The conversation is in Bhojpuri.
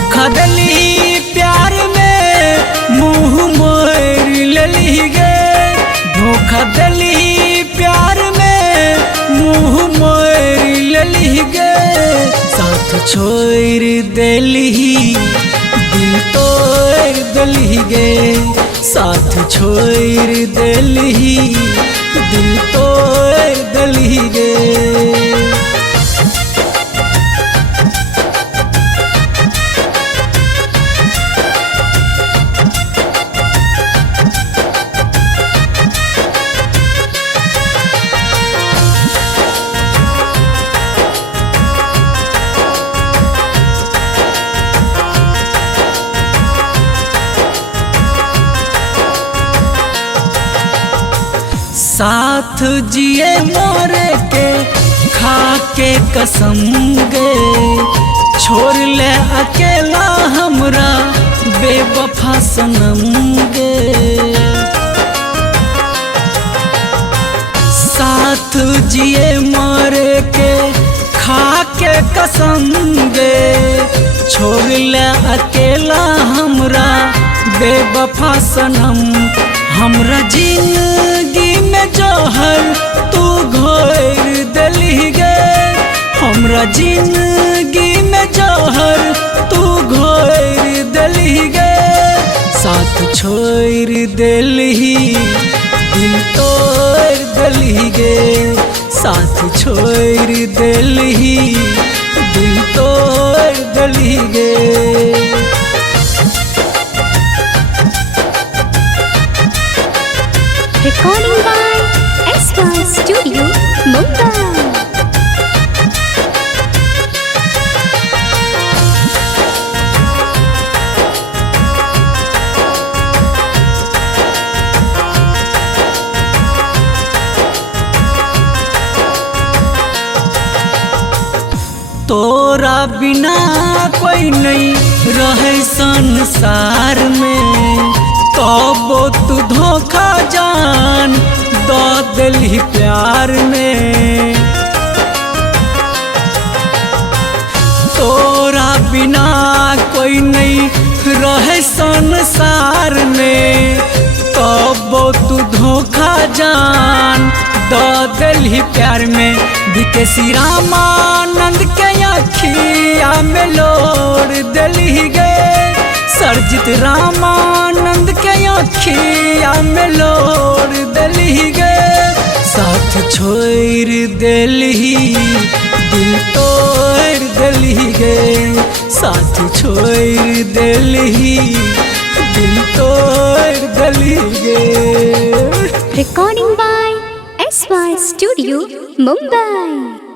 धोखा दली प्यार में मुँह मोर लेली गे। धोखा दली प्यार में मुँह मोर लेली गे। साथ छोड़ देली दिल तोड़ देली गे। साथ छोड़ देली दिल तोड़ देली गे। साथ जिए मोरे के खा के कसम गे। छोड़ ले अकेला हमरा बेवफा सनम गे। साथ जिए मोरे के खा के कसम गे। छोड़ ले अकेला हमरा बेवफा सनम। हमरा जिंदगी में जहर तू घोर देली गे। हमरा जिंदगी में जहर तू घोर देली गे। साथ छोड़ देली दिल तोड़ देली गे। साथ छोड़ देली दिल तोड़ देली गे। Recording by S1 Studio, Mumbai. तोरा बिना कोई नहीं रहे संसार में। कबो तू धोखा जान दो दिली प्यार में। तोरा बिना कोई नहीं रहे संसार में। कबो तू धोखा जान दो दिली प्यार में। विकेसी रामानंद के अखिया में लोड़ दिली गे। सरजित रामानंद के अखिया में लोड़ दिली गे। साथ छोड़ देली दिल तोड़ देली गे। साथ छोड़ देली दिल तोड़ देली गे। Recording by S1 Studio, Mumbai.